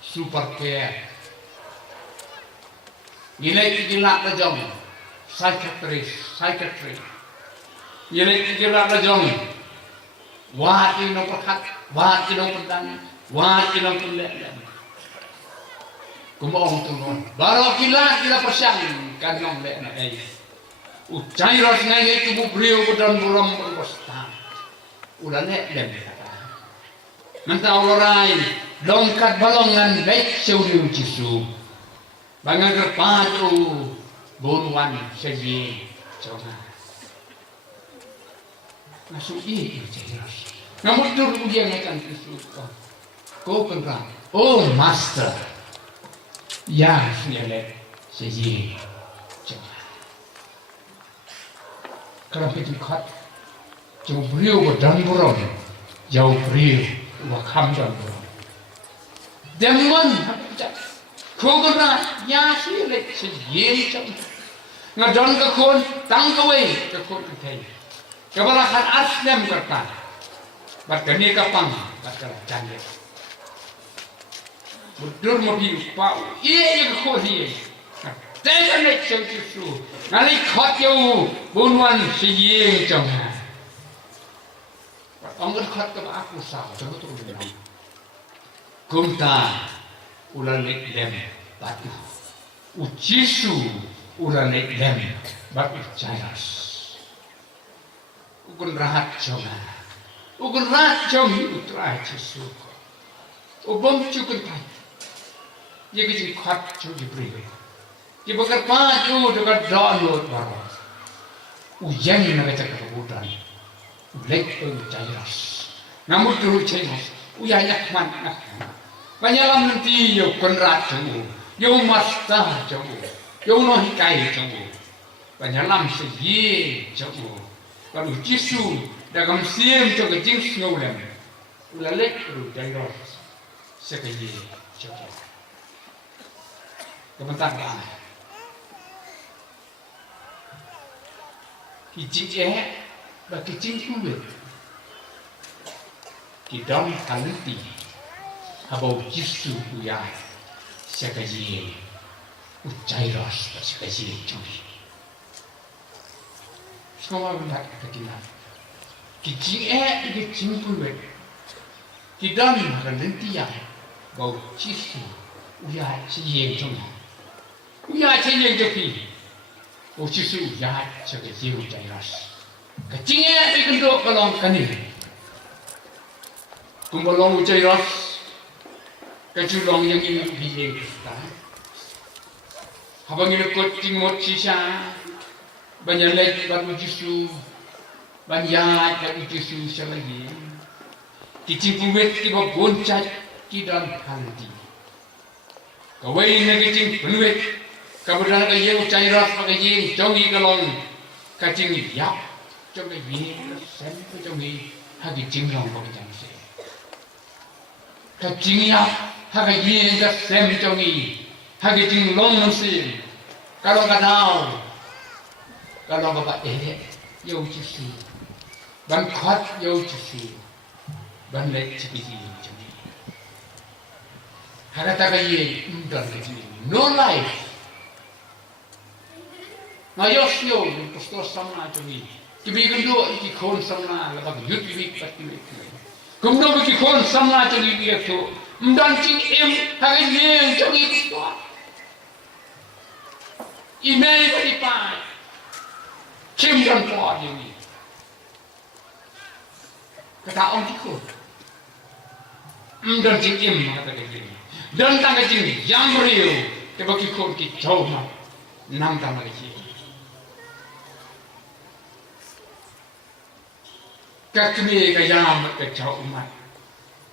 super care. Gila na jong psychiatry. Gila na jong wahat ino perkat, wahat ino pedang, wahat ino pelek. Kumaong tulon. Baru gila persiang kanong lek na ay. Ucai ras ngai tubuh beliau bedan buram berpesta. Ulah lek lem kata. Manta orang dongkat balongan baik seuriu Jisu. Bangan kerpatu buruan seji coba. Masuk ini jelas. Namun tur dia akan Jisu. Kau kenal. Oh master. Ya sialet seji coba. Kalau kita kat, jauh beliau berdan buram, jauh beliau wakam dan buram. Jangan, kau kena ya sialet seji coba. Ngajon kekon, tangkawai kekon kekay. Kebalahan aslam kerta, berkini kapang, berkala canggih. Betul mobil pau, iya kekon iya. Jangan nak cakap ngali khat jauh bunuan sejeng jangan. Angkat khat ke aku sah, jangan tu bilang. Kumta ulah lek lem batu, ujisu ulah lek lem batu cairas. Ukun rahat jangan, ukun rahat jangan utrai jisu. Ubom cukup tay, jadi jadi khat cukup beri. Di bakar paju dekat download baru. Ujian nak cakap kebutuhan. Lek cairas. Namun dulu cairas. Uyayak mana? Banyalam nanti yo konrat jauh, yo master jauh, yo nohikai jauh. Banyalam segi jauh. Kalau Jisu dalam sim jauh jings ngulem. Ulalek cairas. Sekali jauh. Kementerian. Kijing bagi kijing kulit, kidam kanti, abau Jisu uyah, sekali ucai ras, sekali curi. Semua benda kekilan. Kijing kulit, kidam kanti ya, bau Jisu uyah sekali curi, uyah sekali curi. Ujisu jahat seperti ucai ras. Kecingnya dikenduk kalau kani. Kumbalong ucai ras. Keculong yang ini biye kita. Habang ini kucing mocisha. Banyak lek bat ujisu. Banyak bat ujisu selagi. Kicing puwet tiba boncat kidan haldi. Kawai nagicing puwet. Kemudian kaya ucai ras pakai jing, jongi kalong kacing yap, jongi bini, sempu jongi hagi jinglong pakai jangse. Kacing yap, hagi jing kat sem jongi, hagi jinglong musim. Kalau kadau, kalau bapak yo Jisu, ban khat yo Jisu, ban lek cipiji jongi. Harata kaya undan kacing, no life. Ngayos yo, pastor sama cumi. Kibi gendo iki kon sama, labag yut ibig pati. Kumdo iki kon sama cumi biya to. Mdan cing hari ni cumi pastor. Email pati pai. Kim dan po ini. Kata om tiko. Mdan cing kata kini. Dan tangga cing yang real. Kebaki kon ki jauh nam tangga kini. Kakmi kayam kacau umat,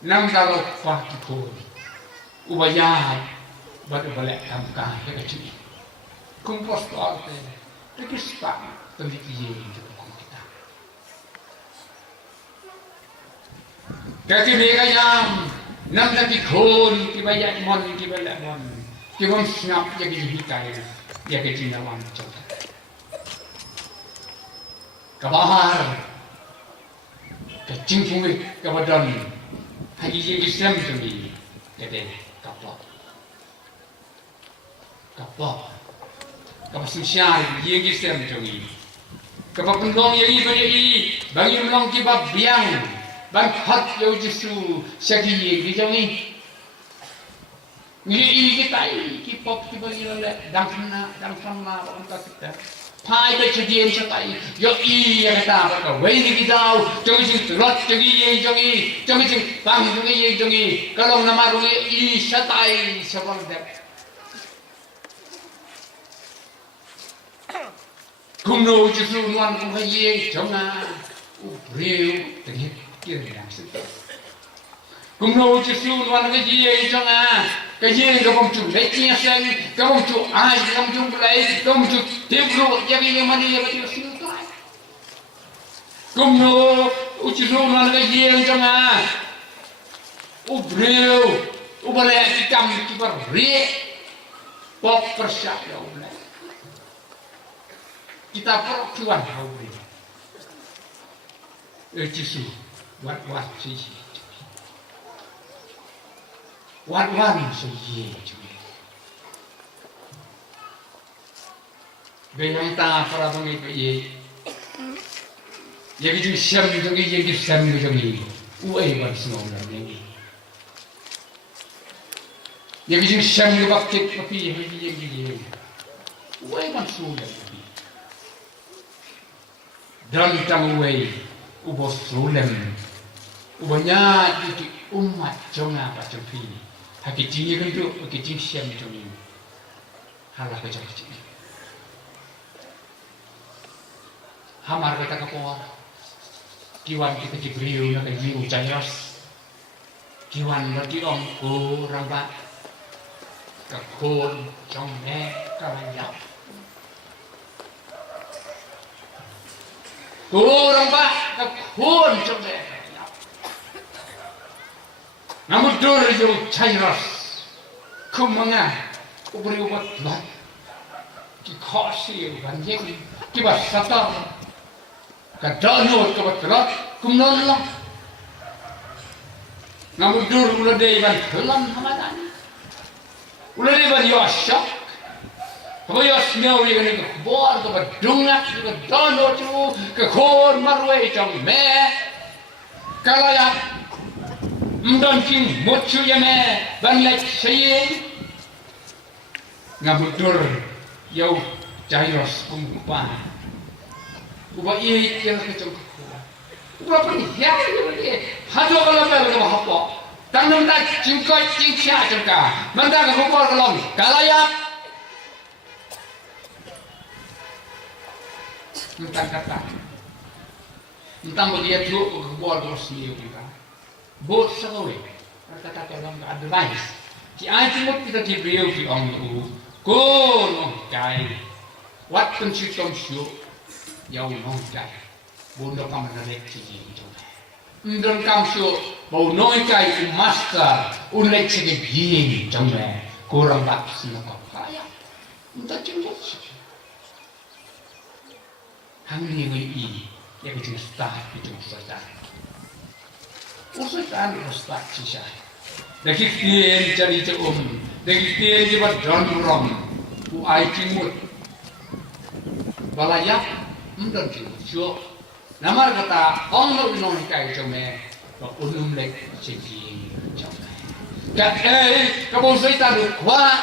nam kalau fakikun, ubaya berbalik kamkah kecil, kumpos tuar te, tekispa teliti itu kita. Kakmi kayam, nam takikun kibaya mon, kibon snap jadi hikai, ya kecil nawang coba. Kabahar. Kacing pungut kebadan, hagi yang Islam tu ni, kata kapok kapok susah yang kisam jongi kapok pendong yang ini bagi melong kibab biang bang hat yo jisu sagi yang jongi ni kita kipop kibagi lele dang sana orang kita paiไปเดียนจะไปยกอีอย่างตาก็เว้ยนี่กี่ดาวจงจิรถจงอีจงจิบังจงอีจงอีก็ลงน้ำมาตรงนี้อีชะตายสบายเด็กคุมโนจิสูนวันคุมขยี้จงอาอุเรียวแต่เนี่ยกี่เรื่องสุดคุมโนจิสูนวันขยี้จงอาcái gì cái bông chủ lấy chia sen cái bông chủ ai cái bông chủ lấy cái bông chủ tiếp lộ cho cái mà đi cái siêu toại cùng nó uchiru nó cái gì cho nga ubreu ubale cái cam cái bờ rie pop persiap ya ubale kita perempuan ubale uchisu wat sih wat so ye cuma benang ta para bangi pe ye ye ki sem jongi ye ki sem jongi u ai ban sno la ni ye ki sem ni bak ket pa pi ye u ai ban sno la ni dan tang wei u bo sno lem u banya ki umat jonga pa pi hakiki kan tu hakiki siam tu ni halah ke cakap ni hamar kata kapor kiwan kita diberiu nak jiu jayos kiwan lagi om ko ramba ka kon trong ne ka banyak ko ramba ka kon trong ne namun dur yo chairas kumanga ubri ubat lat ki khosi ban yeng ki ba satar ka dano ka batrat kumnon la namun dur ulade ban kelam hamadan ulade ban yo shak ko yo smell ye ni ko bor ko badungak ko dano chu ka khor marwe trong me kalaya mdon king mochu yame ban lek sayin ngabudur yau jairos kumpa uba ye yang kecong uba pun ya ye hajo kala bel ko hapo tanam da jingkai jingxia jengka manda ko bor kolong kalaya entang kata entang dia tu ko bor dosni kita bot sawi kata orang advice ki ai timot kita diberiu ki ong tu ko nong kai wat pun si tom syu yau nong kai bondo kam na lek ki tu ndon kam syu bo noi kai master un lek ki gi trong le ko ram bak sna ko kaya nta chimot hang ni ngi ya ki start ki tu start urusan rustak sisa. Daki tian cari ceum, daki tian jibat don rom, u ai cimut, balayak, mendon cimut. So, namar kata ong lo kai come, unum lek ciki come. Kat kabo saya tahu kuah,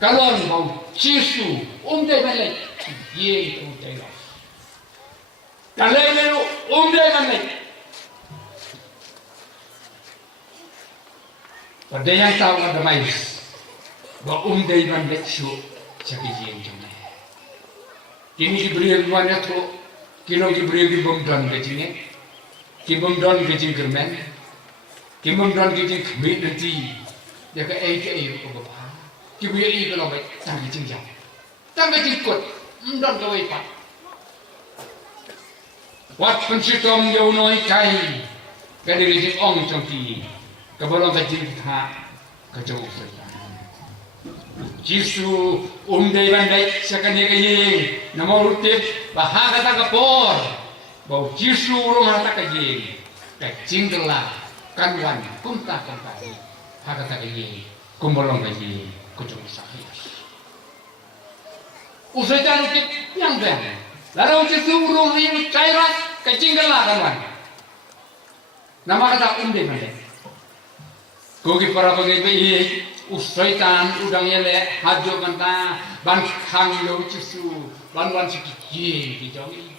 kalau mau cisu, deh balik, ye deh lo. Kalau lu deh balik. Pada yang tahu ada mais, bahawa day man leksyo cakap yang jomai. Kini diberi ruangnya tu, kini diberi bumdan kecingnya, kini bumdan kecing kermen, kini bumdan kecing kemit nanti, dia ke ke bapa, kini beri kalau baik tang kecing jam, tang kecing kot, bumdan kau ipat. Wat pensitom jauh noi kai, kadang kecing ong congki. Kabalong kecil ha kacau saja. Jisu day bandai sekarang kaya nama urut bahag kata kapor. Bau jisu rumah kata kaya kecing telah kanwan kunta kata kaya. Ha kata kaya kumbolong lagi kujung sakit. Usai jalan ke yang ben, lalu Yesus urung yang cairat kecinggalan kan. Nama kata umde mana? Kogi para pengibai usai tan udang yele hajo kanta ban kang lo Yesus ban sikit di jauh.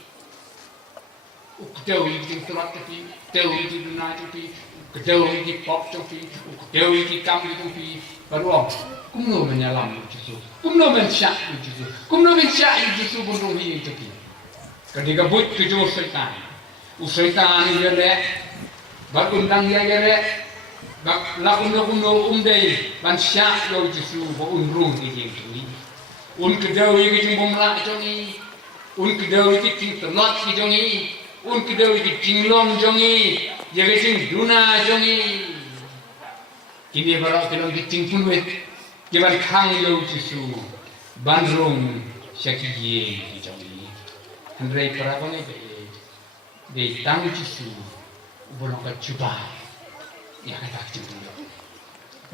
Ukdewi di terat tapi, dewi di dunia tapi, kedewi di pop tapi, kedewi di kami tapi, baru kumno menyalam Yesus, kumno mensyak Yesus, kumno mensyak Yesus bundung hi tapi. Ketika but kejo setan, usaitan ini le, bagundang dia le, bag lakuno umdei, mensyak yo Yesus berunrung di sini. Kedewi di jumlah jongi, kedewi di terat di jongi. Kedewi di jinglong jongi, jaga sing duna jongi. Kini baru film di jingpunwet, jalan kang yo Yesus, bandrung syakiye di jongi. Hendrai para bangai de tang Yesus, bolong ke cuba, ya kata jingpunwet.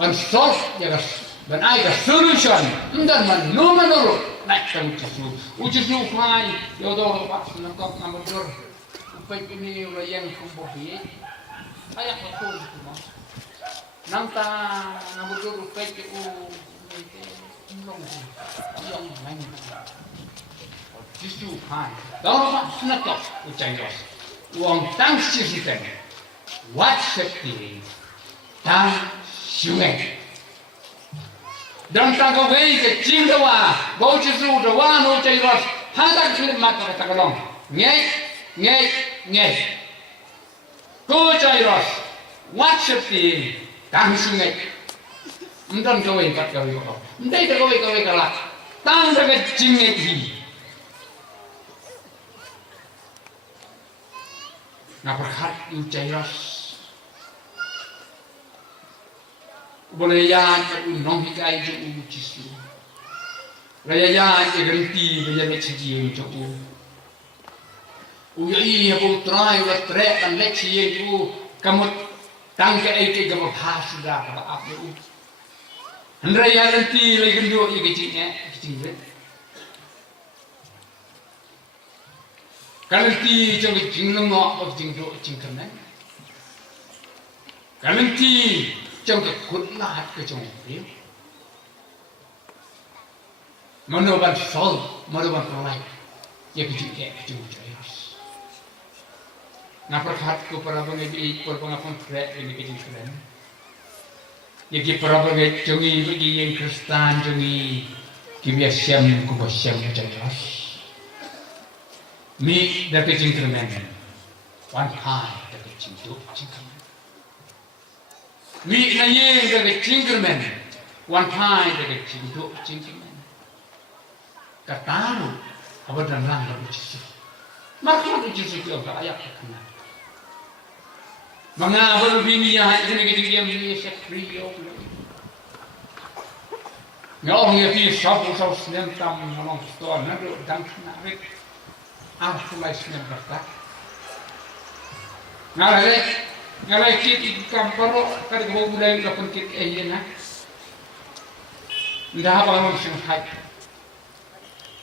Ban solve jaga, ban ai ke solution, dan man no manoro naik tang Yesus fly, yo doro pas nangkap nama dor. Baik ini yang kumbohi, ayah aku itu mah. Nangta nabudur baik itu yang lain. Justru hai, kalau mak senakap ucai los, uang tang sistem, WhatsApp ini, tang sungai. Dan tang kau gay kecil doa, bau justru doa no ucai los, hantar kirim mak kata kalong, Ngay, cô chơi rồi, WhatsApp thì càng suy nghĩ, không có gì bắt đầu không, đây là có gì cả là, tăng ra cái chính nghệ gì, ngapa khát yêu chơi rồi, boleh ya nong hikai jo ucisu, raya ya ganti raya lecih jo Uyai aku try ulah trek dan leksi itu kamu tangke itu kamu pasda kamu apa itu. Hendra ya nanti lagi dua ini kecilnya. Kalau nanti jangan jinglong nak jinglong jingkern. Kalau nanti jangan kutlah ke jangan dia. Mana ban sol, mana ban pelai, ya kecilnya jangan. Naperhat ko para bangai por pangapon krek ini kejing keren. Yaki para bangai jongi bagi yang Kristen jongi kimia siam ko ba siam jelas. Mi da kejing keren. One time da kejing tu keren. Mi na ye da kejing keren. One time da kejing tu keren. Kataru abadan lang da kejing. Maka kejing tu ayat kena. Mga berbini yang ini kita diam ini sekrio. Ngau ngerti sapu sentam ngomong store nanti dan narik arsulai sentam ngalai kit kamparo kali gua budaya dapat kit na. Ndah apa ngomong sing hype.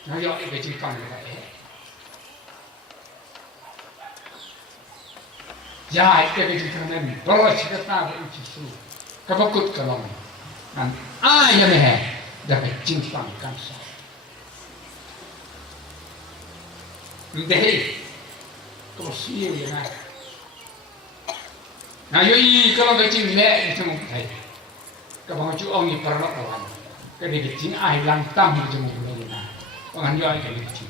Nah yo iki cikan Ya, itu kita ni, baru kita tahu itu. Kapakut kalau kan, yang ni dapat cincang kan sah. Deh, kalau siapa yang nak, nah yoi kalau kecil ni itu mungkin. Kapag tu orang ni pernah kawan, kalau kecil ai lang tam itu mungkin na. Orang yoi kalau kecil.